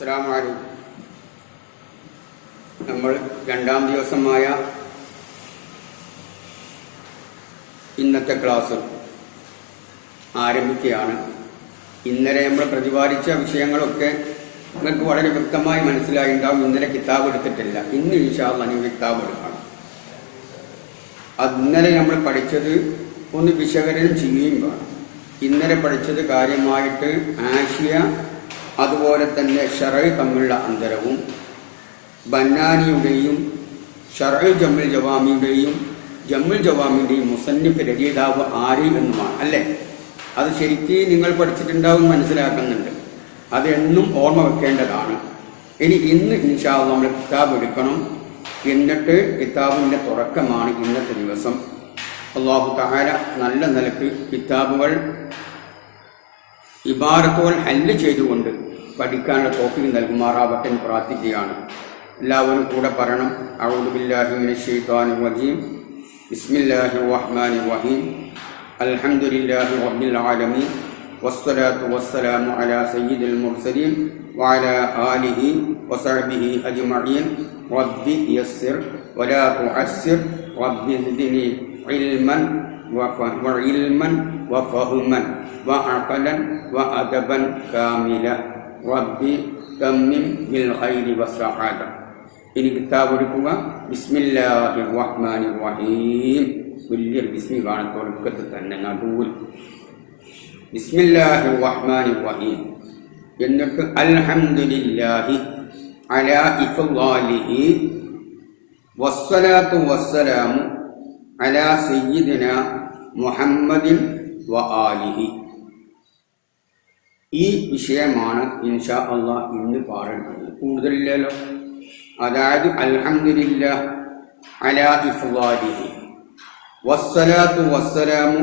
അസ്സലാമു അലൈക്കും. നമ്മൾ രണ്ടാം ദിവസമായ ഇന്നത്തെ ക്ലാസ് ആരംഭിക്കുകയാണ്. ഇന്നലെ നമ്മൾ പ്രതിപാദിച്ച വിഷയങ്ങളൊക്കെ നിങ്ങൾക്ക് വളരെ വ്യക്തമായി മനസ്സിലായിട്ടുണ്ടാവും. ഇന്നലെ കിതാബ് എടുത്തിട്ടില്ല. ഇന്ന് ഇൻഷാ അല്ലാഹ് നിങ്ങൾ കിതാബ് എടുക്കണം. ഇന്നലെ നമ്മൾ പഠിച്ചത് ഒന്ന് വിശകലനം ചെയ്യുകയും വേണം. ഇന്നലെ പഠിച്ചത് കാര്യമായിട്ട് ആശയ അതുപോലെ തന്നെ ഷറഅ് തമ്മിലുള്ള അന്തരവും ബന്നാനിയുടെയും ഷറഅ് ജമ്മുൽ ജവാമിയുടെയും ജമ്മുൽ ജവാമിൻ്റെയും മുസന്നിഫ് രചയിതാവ് ആര് എന്നുമാണ് അല്ലേ. അത് ശരിക്കും നിങ്ങൾ പഠിച്ചിട്ടുണ്ടാവും, മനസ്സിലാക്കുന്നുണ്ട്. അതെന്നും ഓർമ്മ വെക്കേണ്ടതാണ്. ഇനി ഇന്ന് ഇൻഷാ അല്ലാഹ് നമ്മൾ കിതാബ് എടുക്കണം. എന്നിട്ട് കിതാബിൻ്റെ തുടക്കമാണ് ഇന്നത്തെ ദിവസം. അല്ലാഹു തആല നല്ല നിലക്ക് കിതാബുകൾ ഇബാറത്തുകൾ ഹല്ല് ചെയ്തുകൊണ്ട് പഠിക്കാനുള്ള തൗഫീഖ് നൽകുമാറാവട്ടെ എന്ന് പ്രാർത്ഥിക്കുകയാണ്. എല്ലാവരും കൂടെ പറയണം. അഊദു ബില്ലാഹി മിനശ് ശൈത്വാനിർ റജീം. ബിസ്മില്ലാഹിർ റഹ്മാനിർ റഹീം. അൽഹംദുലില്ലാഹി റബ്ബിൽ ആലമീൻ വസ്സലാത്തു വസ്സലാമു അലാ സയ്യിദിൽ മുർസലീൻ വഅലാ ആലിഹി വസഹ്ബിഹി അജ്മഈൻ. റബ്ബി യസ്സിർ വലാ തുഅസ്സിർ റബ്ബി സിദ്നി ഇൽമൻ വഇൽമൻ വഫഹ്മൻ വഅഖലൻ വഅദബൻ കാമില റബ്ബി തമ്മിം ബിൽ ഖൈരി വസ്സഅദ. ഇനി കിതാബ് എടുക്കുക. ബിസ്മില്ലാഹിർ റഹ്മാനിർ റഹീം. വലിയ ബിസ്മി കാണാൻ തുടക്കത്തിൽ തന്നെ നടുവിൽ ബിസ്മില്ലാഹിർ റഹ്മാനിർ റഹീം. എന്നിട്ട് അൽഹംദുലില്ലാഹി അലാ ഇഫ്ളാലിഹി വസ്സലാത്തു വസ്സലാമു അലാ സയ്യിദിനാ മുഹമ്മദിൻ വ ആലിഹി. ഈ വിഷയമാണ് ഇൻഷാ അല്ലാഹ് ഇന്ന് പാടേണ്ടത്. കൂടുതലില്ലല്ലോ. അതായത് അൽഹംദുലില്ലാഹ് അലാ ഇഫ്ളാലിഹി വസ്സലാത്തു വസ്സലാമു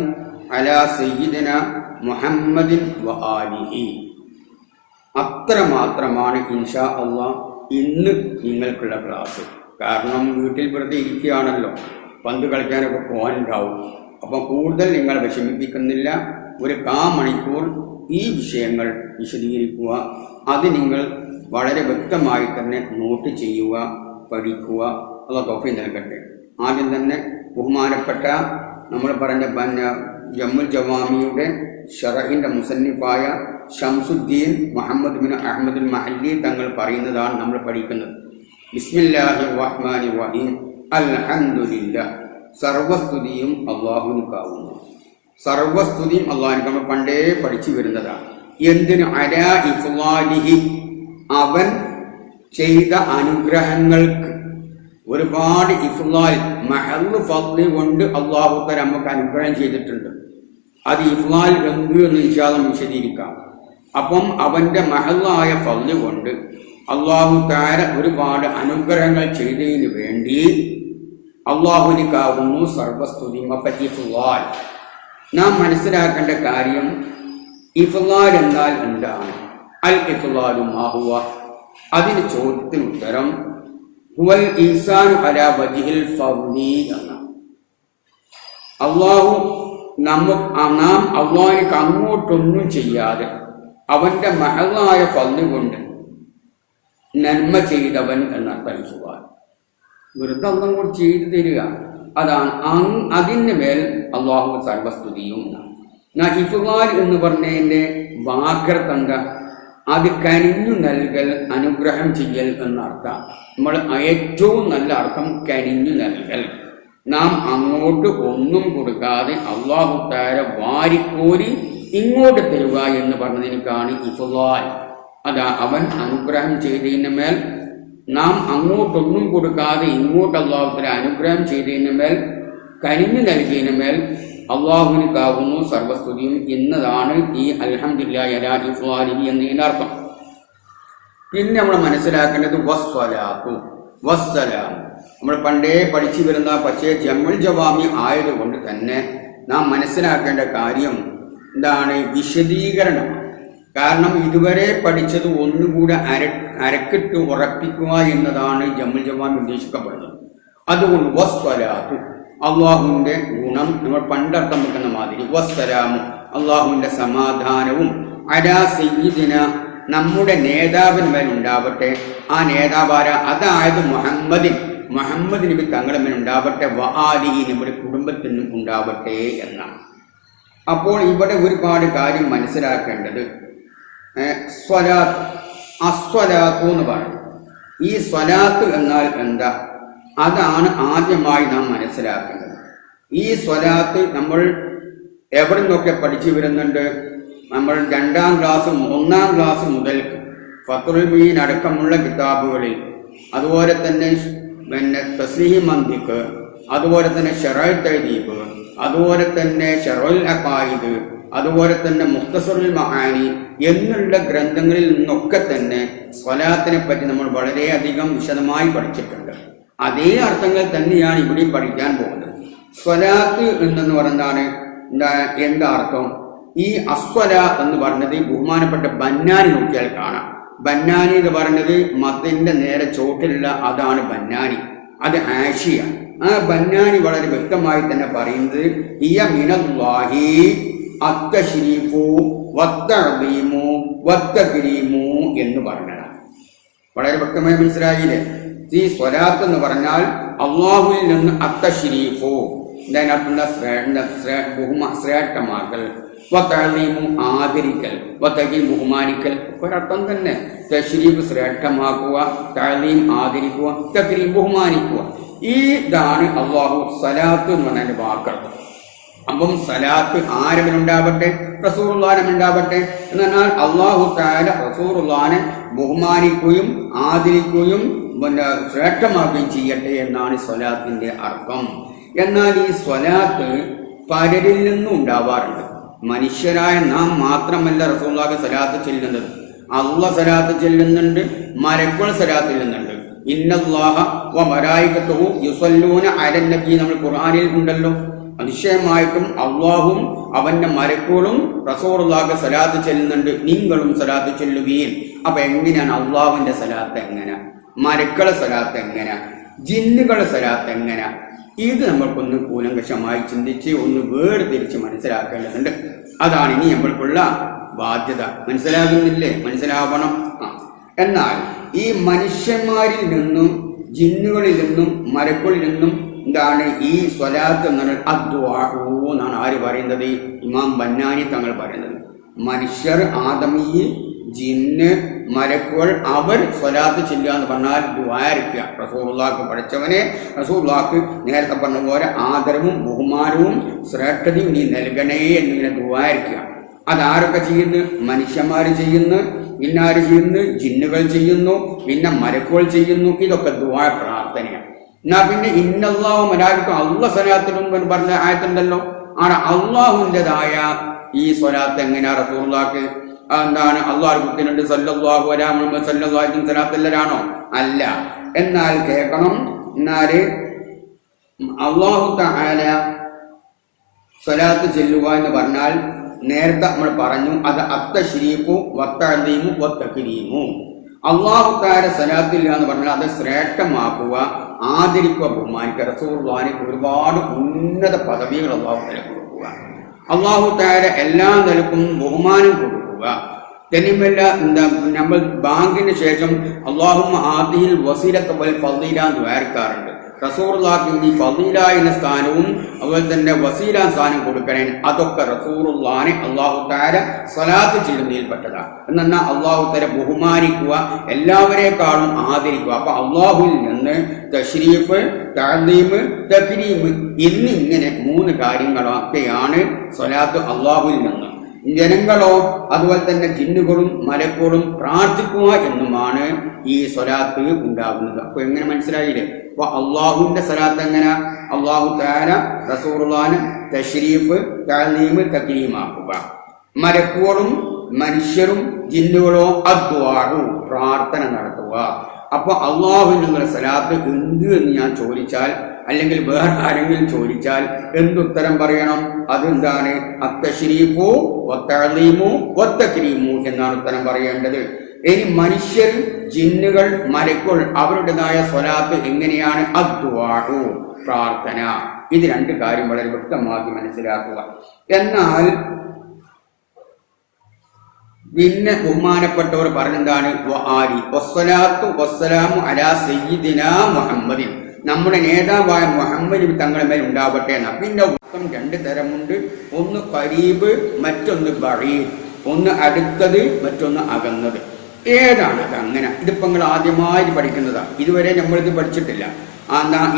അലാ സയ്യിദിനാ മുഹമ്മദിൻ വ ആലിഹി. അത്ര മാത്രമാണ് ഇൻഷാ അല്ലാഹ് ഇന്ന് നിങ്ങൾക്കുള്ള ക്ലാസ്. കാരണം വീട്ടിൽ വെറുതെ ഇരിക്കുകയാണല്ലോ, പന്ത് കളിക്കാനൊക്കെ പോകാനുണ്ടാവും. അപ്പം കൂടുതൽ നിങ്ങൾ വിഷമിപ്പിക്കുന്നില്ല. ഒരു മണിക്കൂർ ഈ വിഷയങ്ങൾ വിശദീകരിക്കുക. അത് നിങ്ങൾ വളരെ വ്യക്തമായി തന്നെ നോട്ട് ചെയ്യുക, പഠിക്കുക. അല്ലാഹു തൗഫീഖ് നൽകട്ടെ. ആദ്യം തന്നെ ബഹുമാനപ്പെട്ട നമ്മൾ പറഞ്ഞ ജമ്മുൽ ജവാമിയുടെ ഷറഹിൻ്റെ മുസന്നിഫായ ഷംസുദ്ദീൻ മുഹമ്മദ് ബിൻ അഹ്മദുൽ മഹല്ലി തങ്ങൾ പറയുന്നതാണ് നമ്മൾ പഠിക്കുന്നത്. ബിസ്മില്ലാഹിർ റഹ്മാനിർ റഹീം. അൽഹംദുലില്ലാഹ്. സർവസ്തുതിയും അല്ലാഹുവിനാകുന്നു. സർവസ്തുതിയും അള്ളാഹു നമ്മൾ പണ്ടേ പഠിച്ചു വരുന്നതാണ്. എന്തിന്? അലാ ഇഫ്ളാലിഹി. അവൻ ചെയ്ത അനുഗ്രഹങ്ങൾക്ക് ഒരുപാട് ഇഫ്ളാൽ മഹല്ല് ഫദ്ല് കൊണ്ട് അള്ളാഹു തആല നമുക്ക് അനുഗ്രഹം ചെയ്തിട്ടുണ്ട്. അത് ഇഫ്ളാൽ എന്ത് എന്ന് ഇൻഷാല്ലാഹ് വിശദീകരിക്കാം. അപ്പം അവൻ്റെ മഹല്ലായ ഫദ്ല് കൊണ്ട് അള്ളാഹു തആല ഒരുപാട് അനുഗ്രഹങ്ങൾ ചെയ്തതിന് വേണ്ടി അള്ളാഹുവിനാകുന്നു സർവസ്തുതിയും. അപ്പം ഇഫ്ളാൽ നാം മനസ്സിലാക്കേണ്ട കാര്യം, ഇഫ്ളാൽ എന്നാൽ എന്താണ്? അൽ ഇഫ്ളാലു മാ ഹുവ. അതിന് ചോദ്യത്തിന് ഉത്തരം ഹുവൽ ഇൻസാനു അലാ വജ്ഹിൽ ഫദ്ലി എന്നാണ്. നാം അള്ളാഹിനക്ക് അങ്ങോട്ടൊന്നും ചെയ്യാതെ അവൻ്റെ മഹലായ ഫദ്ല് കൊണ്ട് നന്മ ചെയ്തവൻ എന്നർത്ഥം ഇഫ്ളാൽ. വെറുതെ അള്ളാഹു കൂടി ചെയ്തു തരിക, അതാണ്. അതിന് മേൽ അള്ളാഹു സർവസ്തുതിയും. ഇഫ്ളാൽ എന്ന് പറഞ്ഞതിൻ്റെ വാക്കർത്ഥ അത് കനിഞ്ഞു നൽകൽ, അനുഗ്രഹം ചെയ്യൽ എന്നർത്ഥം. നമ്മൾ ഏറ്റവും നല്ല അർത്ഥം കനിഞ്ഞു നൽകൽ. നാം അങ്ങോട്ട് ഒന്നും കൊടുക്കാതെ അള്ളാഹു തആല വാരിക്കോരി ഇങ്ങോട്ട് തരുക എന്ന് പറഞ്ഞതിനേക്കാണ് ഇഫ്ളാൽ. അതാ അവൻ അനുഗ്രഹം ചെയ്തതിന് മേൽ നാം അങ്ങോട്ടൊന്നും കൊടുക്കാതെ ഇങ്ങോട്ട് അള്ളാഹു തആല അനുഗ്രഹം ചെയ്തതിന് മേൽ കനിഞ്ഞു നൽകിയതിന് മേൽ അള്ളാഹുവിനാകുന്നു സർവസ്തുതിയും എന്നതാണ് ഈ അൽഹംദുലില്ലാഹി അലാ ഇഫ്ളാലിഹി എന്നതിൻ്റെ അർത്ഥം. പിന്നെ നമ്മൾ മനസ്സിലാക്കേണ്ടത് വസ്സലാത്തു വസ്സലാം. നമ്മൾ പണ്ടേ പഠിച്ചു വരുന്ന, പക്ഷേ ജമ്മുൽ ജവാമി ആയതുകൊണ്ട് തന്നെ നാം മനസ്സിലാക്കേണ്ട കാര്യം എന്താണ്? വിശദീകരണം. കാരണം ഇതുവരെ പഠിച്ചത് ഒന്നുകൂടെ അരക്കിട്ട് ഉറപ്പിക്കുക എന്നതാണ് ജമ്മുൽ ജവാമി ഉദ്ദേശിക്കപ്പെടുന്നത്. അതുകൊണ്ട് വസ്സലാത്തു അള്ളാഹുവിൻ്റെ ഗുണം നമ്മൾ പണ്ടർത്ഥം വെക്കുന്ന മാതിരി, വസ്സലാമു അള്ളാഹുവിൻ്റെ സമാധാനവും, അലാ സയ്യിദിന നമ്മുടെ നേതാവിന് മേൽ ഉണ്ടാവട്ടെ. ആ നേതാവാര അതായത് മുഹമ്മദ് നബി തങ്ങളുടെ മേൽ ഉണ്ടാവട്ടെ, വആലിഹി നമ്മുടെ കുടുംബത്തിനും ഉണ്ടാവട്ടെ എന്നാണ്. അപ്പോൾ ഇവിടെ ഒരുപാട് കാര്യം മനസ്സിലാക്കേണ്ടത്, സ്വലാത്ത്, അസ്വലാത്തു എന്ന് പറയും. ഈ സ്വലാത്ത് എന്നാൽ എന്താ? അതാണ് ആദ്യമായി നാം മനസ്സിലാക്കേണ്ടത്. ഈ സ്വലാത്ത് നമ്മൾ എവിടെ നിന്നൊക്കെ പഠിച്ചു വരുന്നുണ്ട്? നമ്മൾ 2ാം ക്ലാസ് 1ാം ക്ലാസ് മുതൽ ഫത്റുൽ മീൻ അടക്കമുള്ള കിതാബുകളിൽ, അതുപോലെ തന്നെ തസ്ലീഹ് മന്തിഖ്, അതുപോലെ തന്നെ ശറഅ് തഹ്ദീബ്, അതുപോലെ തന്നെ ശറഉൽ അഖായിദ്, അതുപോലെ തന്നെ മുഖ്തസറുൽ മആനി എന്നുള്ള ഗ്രന്ഥങ്ങളിൽ നിന്നൊക്കെ തന്നെ സ്വലാത്തിനെ പറ്റി നമ്മൾ വളരെയധികം വിശദമായി പഠിച്ചിട്ടുണ്ട്. അതേ അർത്ഥങ്ങൾ തന്നെയാണ് ഇവിടെ പഠിക്കാൻ പോകുന്നത്. സ്വലാത്ത് എന്നു പറഞ്ഞാണ് എന്താ അർത്ഥം? ഈ അസ്വല എന്ന് പറഞ്ഞത് ബഹുമാനപ്പെട്ട ബന്നാനി നോക്കിയാൽ കാണാം. ബന്നാനി എന്ന് പറഞ്ഞത് മതത്തിന്റെ നേരെ ചോട്ടിലുള്ള അതാണ് ബന്നാനി, അത് ആശിയ. ആ ബന്നാനി വളരെ വ്യക്തമായി തന്നെ പറയുന്നത് ഹിയ മിനല്ലാഹി അത്തശ്രീഫു വത്തഅദീമു വത്തക്രീമു എന്ന് പറഞ്ഞതാണ്. വളരെ വ്യക്തമായി മനസ്സിലായില്ലേ? ഈ സ്വലാത്ത് എന്ന് പറഞ്ഞാൽ അള്ളാഹുവിൽ നിന്ന് അത്തശ്രീഫു, ശ്രേഷ്ഠമാക്കൽ, വതഅലീമു ആദരിക്കൽ, വതഖീം ബഹുമാനിക്കൽ ഒരർത്ഥം തന്നെ. തശ്രീഫ് ശ്രേഷ്ഠമാക്കുക, തഅലീം ആദരിക്കുക, തക്രീം ബഹുമാനിക്കുക. ഇതാണ് അള്ളാഹു സലാത്ത് എന്ന് പറഞ്ഞ വാക്കർത്ഥം. അപ്പം സലാത്ത് ആരവനുണ്ടാവട്ടെ? റസൂലുള്ളാഹിനുണ്ടാവട്ടെ എന്ന് പറഞ്ഞാൽ അള്ളാഹു തആല റസൂലുള്ളാഹിനെ ബഹുമാനിക്കുകയും ആദരിക്കുകയും ശ്രേഷ്ഠമാക്കുകയും ചെയ്യട്ടെ എന്നാണ് സ്വലാത്തിന്റെ അർത്ഥം. എന്നാൽ ഈ സ്വലാത്ത് പലരിൽ നിന്നും ഉണ്ടാവാറുണ്ട്. മനുഷ്യരായ നാം മാത്രമല്ല റസൂലുള്ളാഹിക്ക് സലാത്ത് ചെല്ലുന്നത്. അള്ളാഹ് സലാത്ത് ചെല്ലുന്നുണ്ട്, മലക്കുകൾ സലാത്ത് ചെല്ലുന്നുണ്ട്. ഇന്നല്ലാഹ വ മലായികത്തുഹു യുസല്ലൂന അലൻ നബി നമ്മൾ ഖുർആനിൽ ഉണ്ടല്ലോ. നിശ്ചയമായിട്ടും അള്ളാഹും അവന്റെ മലക്കുകളും റസൂലുള്ളാഹിക്ക് സലാത്ത് ചെല്ലുന്നുണ്ട്, നിങ്ങളും സലാത്ത് ചെല്ലുകയും. അപ്പൊ എങ്ങനെയാണ് അള്ളാഹുവിന്റെ സലാത്ത്? എങ്ങനെ? മലക്കുകളുടെ സലാത്ത് എങ്ങനെ? ജിന്നുകളുടെ സലാത്ത് എങ്ങനെ? ഇത് നമ്മൾക്കൊന്ന് കൂലങ്കഷമായി ചിന്തിച്ച് ഒന്ന് വേർതിരിച്ച് മനസ്സിലാക്കേണ്ടതുണ്ട്. അതാണ് ഇനി നമ്മൾക്കുള്ള ബാധ്യത. മനസ്സിലാകുന്നില്ലേ? മനസ്സിലാവണം. എന്നാൽ ഈ മനുഷ്യന്മാരിൽ നിന്നും ജിന്നുകളിൽ നിന്നും മലക്കുകളിൽ നിന്നും എന്താണ് ഈ സ്വലാത്ത് എന്നാണ് അദ്ദുആഉ എന്നാണ് ആര് പറയുന്നത്? ഇമാം ബന്നാനി തങ്ങൾ പറയുന്നത്. മനുഷ്യർ, ആദമീ, ജിന്ന്, മലക്കുകൾ അവർ സ്വലാത്ത് ചെല്ലുക എന്ന് പറഞ്ഞാൽ ദുആഇരിക്കുക. റസൂലുള്ളാഹിക്ക് പഠിച്ചവനെ റസൂലുള്ളാഹിക്ക് നേരത്തെ പറഞ്ഞ പോലെ ആദരവും ബഹുമാനവും ശ്രേഷ്ഠതയും നീ നൽകണേ എന്നിങ്ങനെ ദുആഇരിക്കുക. അതാരൊക്കെ ചെയ്യുന്നു? മനുഷ്യന്മാർ ചെയ്യുന്നു, പിന്നെ ആര് ചെയ്യുന്നു? ജിന്നുകൾ ചെയ്യുന്നു, പിന്നെ മലക്കുകൾ ചെയ്യുന്നു. ഇതൊക്കെ ദുആ പ്രാർത്ഥനയാണ്. എന്നാ പിന്നെ ഇന്നല്ലാഹു മലായികത്തു അള്ളാഹ് സ്വലാത്തിലും പറഞ്ഞ ആയത്തുണ്ടല്ലോ. ആണ് അള്ളാഹുവിൻ്റെതായ ഈ സ്വലാത്ത് എങ്ങനെയാ? റസൂലുള്ളാഹിക്ക് എന്താണ് അള്ളാഹു കുത്തിനുണ്ട് സല്ലല്ലാഹു അലൈഹി മുഹമ്മദ് സല്ലല്ലാഹു അലൈഹി വസല്ലം സലാത്തല്ലരാണോ? അല്ല. എന്നാൽ കേൾക്കണം, എന്നാല് അള്ളാഹു തആല സ്വലാത്ത് ചെല്ലുക എന്ന് പറഞ്ഞാൽ നേരത്തെ നമ്മൾ പറഞ്ഞു, അത് അത്തശ്രീഫു വത്തഅദീമു വത്തക്രീമു. അള്ളാഹു തആല സ്വലാത്തില്ല എന്ന് പറഞ്ഞാൽ അത് ശ്രേഷ്ഠമാക്കുക, ആദരിക്കുക, ബഹുമാനിക്കുക. റസൂലുള്ളാഹിക്ക് ഒരുപാട് ഉന്നത പദവികൾ അള്ളാഹു തആല കൊടുക്കുക. അള്ളാഹു തആല എല്ലാ നിലക്കും ബഹുമാനം കൊടുക്കുക. തനിമല്ല നമ്മൾ ബാങ്കിന് ശേഷം അല്ലാഹുമ്മ ആതിഹിൽ വസീലത വൽ ഫളീല എന്ന് ദ്വാരക്കാറുണ്ട്. റസൂലുള്ളാഹിക്ക് ഈ ഫളീല എന്ന സ്ഥാനവും അതുപോലെ തന്നെ വസീല സ്ഥാനം കൊടുക്കണേ. അതൊക്കെ റസൂലുള്ളാഹിനെ അല്ലാഹു തആല സ്വലാത്ത് ചെല്ലുന്നതിൽപ്പെട്ടതാണ്. എന്നാൽ അല്ലാഹു തആല ബഹുമാനിക്കുക, എല്ലാവരെക്കാളും ആദരിക്കുക. അപ്പൊ അല്ലാഹുവിൽ നിന്ന് തശ്രീഫ്, തഅദീം, തക്രീം എന്നിങ്ങനെ 3 കാര്യങ്ങളൊക്കെയാണ് സ്വലാത്ത് അല്ലാഹുവിൽ നിന്ന്. ജനങ്ങളോ അതുപോലെ തന്നെ ജിന്നുകളും മലക്കുകളും പ്രാർത്ഥിക്കുക എന്നുമാണ് ഈ സ്വലാത്ത് ഉണ്ടാകുന്നത്. അപ്പൊ എങ്ങനെ മനസ്സിലായില്ലേ? അപ്പൊ അള്ളാഹുവിന്റെ സ്വലാത്ത് എങ്ങനെ? അള്ളാഹു തആല റസൂലുള്ളാഹിനെ തശ്രീഫ്, തഅദീം, തക്രീമാക്കുക. മലക്കുകളും മനുഷ്യരും ജിന്നുകളോ അദ്ദുആഉ പ്രാർത്ഥന നടത്തുക. അപ്പൊ അള്ളാഹുവിനുള്ള സ്വലാത്ത് എന്ത് എന്ന് ഞാൻ ചോദിച്ചാൽ, അല്ലെങ്കിൽ വേറെ ആരെങ്കിലും ചോദിച്ചാൽ എന്തുത്തരം പറയണം? അതെന്താണ്? അത്തശ്രീഫു വത്തഅദീമു വത്തക്രീമു എന്നാണ് ഉത്തരം പറയേണ്ടത്. ഇനി മനുഷ്യർ, ജിന്നുകൾ, മലക്കുകൾ അവരുടേതായ സ്വലാത്ത് എങ്ങനെയാണ്? അദ്ദുആഉ പ്രാർത്ഥന. ഇത് 2 കാര്യം വളരെ വ്യക്തമാക്കി മനസ്സിലാക്കുക. എന്നാൽ പിന്നെ ബഹുമാനപ്പെട്ടവർ പറഞ്ഞെന്താണ് ആരി വസ്സലാത്തു വസ്സലാമു അലാ സയ്യിദിനാ മുഹമ്മദിൻ, നമ്മുടെ നേതാവായ മുഹമ്മദ് തങ്ങളുടെ മേൽ ഉണ്ടാവട്ടെ എന്ന. പിന്നെ ഉത്തം രണ്ട് തരമുണ്ട്. ഒന്ന് ഖരീബ്, മറ്റൊന്ന് ബഈദ്. ഒന്ന് അടുത്തത്, മറ്റൊന്ന് അകന്നത്. ഏതാണ് അത്? അങ്ങനെ ഇതിപ്പോ നിങ്ങൾ ആദ്യമായി പഠിക്കുന്നതാണ്. ഇതുവരെ നമ്മളിത് പഠിച്ചിട്ടില്ല.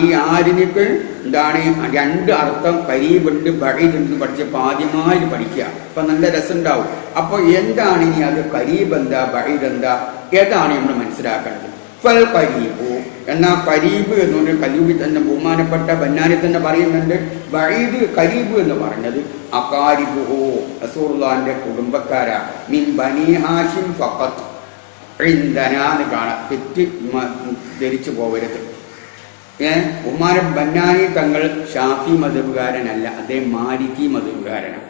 ഈ ആരിനിക്ക് എന്താണ് രണ്ട് അർത്ഥം, ഖരീബുണ്ട് ബഈദുണ്ട് പഠിച്ചപ്പോൾ ആദ്യമായി പഠിക്കുക. അപ്പൊ നല്ല രസമുണ്ടാവും. അപ്പൊ എന്താണ് ഇനി അത്? ഖരീബ് എന്താ, ബഈദ് എന്താ, ഏതാണ് നമ്മൾ മനസ്സിലാക്കേണ്ടത്? ഫൽ ഖരീബു എന്നാ ഖരീബ് എന്നുകൊണ്ട് കലൂബി തന്നെ ബഹുമാനപ്പെട്ട ബന്നാനി തന്നെ പറയുന്നുണ്ട്. ബഈദ് ഖരീബ് എന്ന് പറഞ്ഞത് അഖാരിബുഹു റസൂലുള്ളാഹിന്റെ കുടുംബക്കാരാ, മിൻ ബനി ഹാഷിം ഫഖത്ത് ഇൻദനാന്ന് കാണാം. തെറ്റ് ധരിച്ചു പോകരുത്. ബഹുമാനം ബന്നാനി തങ്ങൾ ഷാഫി മദ്ഹബുകാരനല്ല, അദ്ദേഹം മാലിക്കി മദ്ഹബുകാരനാണ്.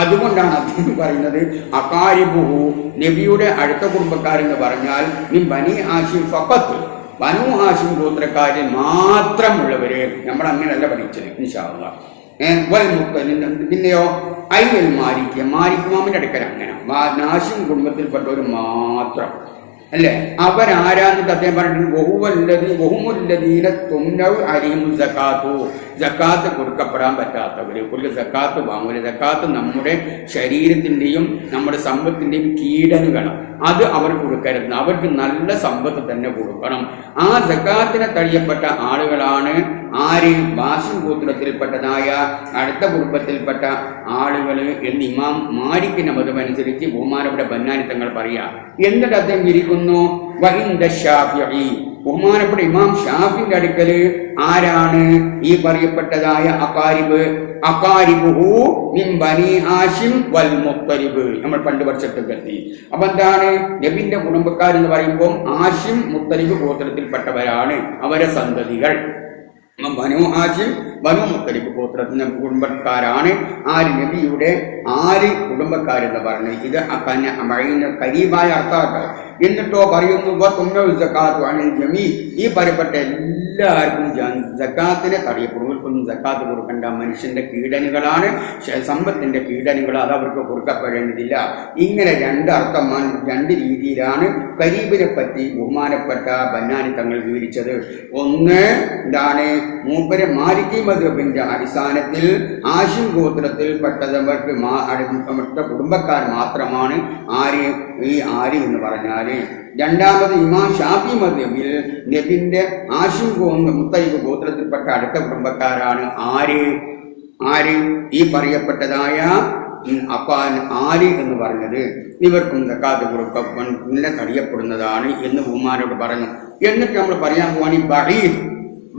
അതുകൊണ്ടാണ് അദ്ദേഹം പറയുന്നത് അഖാരിബുഹു, നബിയുടെ അടുത്ത കുടുംബക്കാരെന്ന് പറഞ്ഞാൽ മിൻ ബനി ഹാഷിം ഫഖത്ത്, ബനു ഹാഷിം ഗോത്രക്കാരിൽ മാത്രമുള്ളവര്. നമ്മൾ അങ്ങനെയല്ല പഠിച്ചത് ഇൻഷാ അല്ലാഹ്. പിന്നെയോ ഐൽ മാലിക്ക്, മാലിക് ഇമാമിന്റെ അടുക്കൽ അങ്ങനെ ഹാഷിം കുടുംബത്തിൽപ്പെട്ടവർ മാത്രം അല്ലേ. അവരാരാന്നിട്ട് അദ്ദേഹം പറഞ്ഞിട്ടുണ്ട് ജക്കാത്ത് കൊടുക്കപ്പെടാൻ പറ്റാത്തവര്, ജക്കാത്ത് വാങ്ങൂല. ജക്കാത്ത് നമ്മുടെ ശരീരത്തിന്റെയും നമ്മുടെ സമ്പത്തിന്റെയും കീടനുകളാണ്. അത് അവർ കൊടുക്കരുത്. അവർക്ക് നല്ല സമ്പത്ത് തന്നെ കൊടുക്കണം. ആ ജക്കാത്തിനെ തഴിയപ്പെട്ട ആളുകളാണ് ആര്? ഹാഷിം ഗോത്രത്തിൽപ്പെട്ടതായ അടുത്ത കുടുംബത്തിൽപ്പെട്ട ആളുകൾ എന്ന് ഇമാം മാലിക്കിന്റെ മതമനുസരിച്ച് ബഹുമാനപ്പെട്ട ബന്നാനി തങ്ങൾ പറയാം. എന്നിട്ട് അദ്ദേഹം ഇരിക്കുന്നു ബഹുമാനപ്പെട്ട ഇമാം ഷാഫിന്റെ അടുക്കല് ആരാണ് ഈ പറയപ്പെട്ടതായ അഖാരിബ്? അഖാരിബുഹു മിൻ ബനി ഹാഷിം വൽ മുത്തലിബ്. നമ്മൾ പണ്ട് പഠിച്ചിട്ടൊക്കെ എത്തി. അപ്പൊ എന്താണ് നബിന്റെ കുടുംബക്കാരെന്ന് പറയുമ്പോൾ ഹാഷിം മുത്തലിബ് ഗോത്രത്തിൽപ്പെട്ടവരാണ്, അവരെ സന്തതികൾ. ബനു ഹാഷിം ബനു മുത്തലിബ് ഗോത്രത്തിന് കുടുംബക്കാരാണ് ആര്? നബിയുടെ ആര് കുടുംബക്കാരെന്ന് പറഞ്ഞത്. ഇത് ഖരീബായ അർത്ഥാട്ടോ. എന്നിട്ടോ പറയുന്നു ഈ പറയപ്പെട്ട എല്ലാവർക്കും ജക്കാത്തിനെ തടയപ്പെടും. ഇവർക്കൊന്നും ജക്കാത്ത് കൊടുക്കേണ്ട. മനുഷ്യന്റെ കീടനുകളാണ്, സമ്പത്തിന്റെ കീടനുകൾ, അത് അവർക്ക് കൊടുക്കപ്പെടേണ്ടതില്ല. ഇങ്ങനെ രണ്ട് അർത്ഥം, രണ്ട് രീതിയിലാണ് ഖരീബിനെ പറ്റി ബഹുമാനപ്പെട്ട ബന്നാനി തങ്ങൾ വിവരിച്ചത്. ഒന്ന് എന്താണ്? മൂപ്പര് മാലിക്കി മദ്ഹബിന്റെ അടിസ്ഥാനത്തിൽ ഹാഷിം ഗോത്രത്തിൽ പെട്ടവർക്ക് കുടുംബക്കാർ മാത്രമാണ് ആര്? ഈ ആര് എന്ന് പറഞ്ഞാൽ. രണ്ടാമത് ഇമാം ഷാഫി മദ്ഹബിൽ നബിന്റെ ഹാഷിം മുത്തലിബ് ഗോത്രത്തിൽപ്പെട്ട അടുത്ത കുടുംബക്കാരാണ് ആര്? ഈ പറയപ്പെട്ടതായ ആര് എന്ന് പറഞ്ഞത്. ഇവർക്കും സക്കാത്ത് കൊടുക്കാൻ കഴിയപ്പെടുന്നതാണ് എന്ന് ബഹുമാനോട് പറഞ്ഞു. എന്നിട്ട് നമ്മൾ പറയാൻ പോവാണ്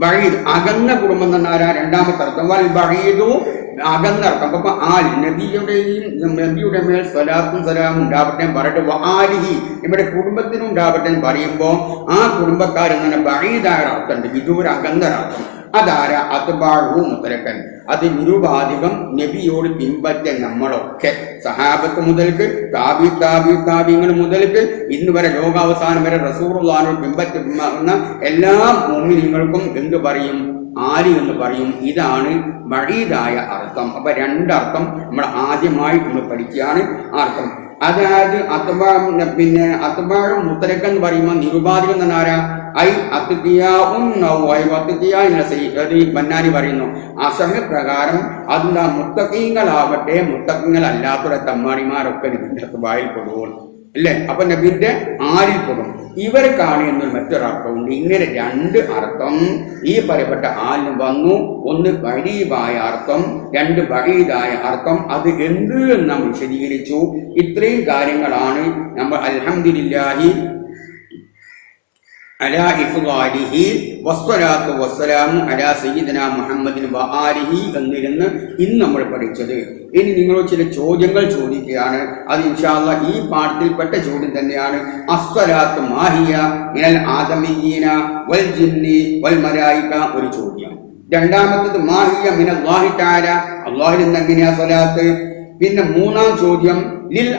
ബഈദ്. അകന്ന കുടുംബം എന്നാരാ? രണ്ടാമത്തെ അർത്ഥം വൽ ബഈദു, അകന്ന അർത്ഥം. അപ്പൊ നബിയുടെ മേൽ സ്വലാത്തും സലാമും ഉണ്ടാവട്ടെ പറയട്ടെ. ആലിഹി, ഇവിടെ കുടുംബത്തിനും ഉണ്ടാവട്ടെ എന്ന് പറയുമ്പോൾ ആ കുടുംബക്കാരെന്നാണ് ബഈദായ അർത്ഥമുണ്ട്, വിദൂര അകന്ന അർത്ഥം. അതാരാ? അത്ബാഉ മുത്തലക്കൻ, അത് നിരുപാധികം നബിയോട് പിൻപറ്റ നമ്മളൊക്കെ, സഹാബത്ത് മുതൽക്ക് താബിങ്ങൾ മുതൽക്ക് ഇന്ന് വരെ ലോകാവസാനം വരെ റസൂലുള്ളാഹിനെ പിൻപറ്റുന്ന എല്ലാ മുഅ്മിനീങ്ങൾക്കും എന്ത് പറയും? ആര് എന്ന് പറയും. ഇതാണ് ബഈദായ അർത്ഥം. അപ്പൊ രണ്ടർത്ഥം നമ്മൾ ആദ്യമായി നമ്മൾ പഠിക്കുകയാണ് അർത്ഥം. അതായത് അത്ബാഉം മുത്തലക്കൻ എന്ന് പറയുമ്പോൾ നിരുപാധികം എന്നാരാ? ബന്നാനി പറയുന്നു അസഹ പ്രകാരം അതിന്റെ മുത്തഖീങ്ങളാവട്ടെ, മുത്തഖീങ്ങളല്ലാത്ത തമ്മാടിമാരൊക്കെ നബിന്റെ അത്ബായിൽ പെടുവോൾ അല്ലേ. അപ്പൊ നബിന്റെ ആരിൽ പെടും. ഇവർക്കാണ് എന്നൊരു മറ്റൊരർത്ഥമുണ്ട്. ഇങ്ങനെ രണ്ട് അർത്ഥം ഈ പറയപ്പെട്ട ആലിന് വന്നു. ഒന്ന് ഖരീബായ അർത്ഥം, രണ്ട് ബഈദായ അർത്ഥം. അത് എന്ത് എന്ന് നാം വിശദീകരിച്ചു. ഇത്രയും കാര്യങ്ങളാണ് നമ്മൾ അൽഹംദുലില്ലാഹി അലാ ഇഫ്ളാലിഹി വസ്സലാത്തു വസ്സലാമു അലാ സയ്യിദിനാ മുഹമ്മദിൻ വആലിഹി എന്നിരുന്ന് ഇന്ന് നമ്മൾ പഠിച്ചത്. ഇനി നിങ്ങളോട് ചില ചോദ്യങ്ങൾ ചോദിക്കുകയാണ്. അത് ഇൻഷാ അല്ലാഹ് ഈ പാഠത്തിൽപ്പെട്ട ചോദ്യം തന്നെയാണ്. അസ്സലാത്തു മാഹിയ മിനൽ ആദമിയ്യീന വൽ ജിന്നി വൽ മലായിക, ഒരു ചോദ്യം. രണ്ടാമത്തേത് മാഹിയ മിനല്ലാഹി തആല, അല്ലാഹുവിൽ നിന്ന് എങ്ങനെയാ സ്വലാത്ത്. പിന്നെ മൂന്നാം ചോദ്യം ലിൽ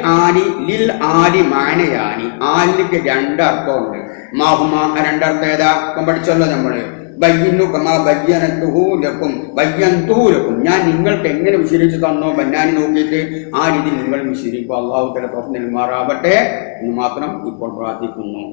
ആലി മാനയാനി, ആലിക്ക് രണ്ടർത്ഥമുണ്ട്. മാഹുമ രണ്ടർത്ഥം ഏതാ? പഠിച്ചല്ലോ നമ്മള്. ബയ്യന്നു കമാ ബയ്യനത്തുഹു ലക്കും ബയ്യന്തുഹു ലക്കും, ഞാൻ നിങ്ങൾക്ക് എങ്ങനെ വിശദീകരിച്ച് തന്നോ ബന്നാനി നോക്കിയിട്ട് ആ രീതിയിൽ നിങ്ങൾ വിശദീകരിക്കുക. അള്ളാഹു തആല തൗഫീഖ് നൽകുമാറാവട്ടെ എന്ന് മാത്രം ഇപ്പോൾ പ്രാർത്ഥിക്കുന്നു.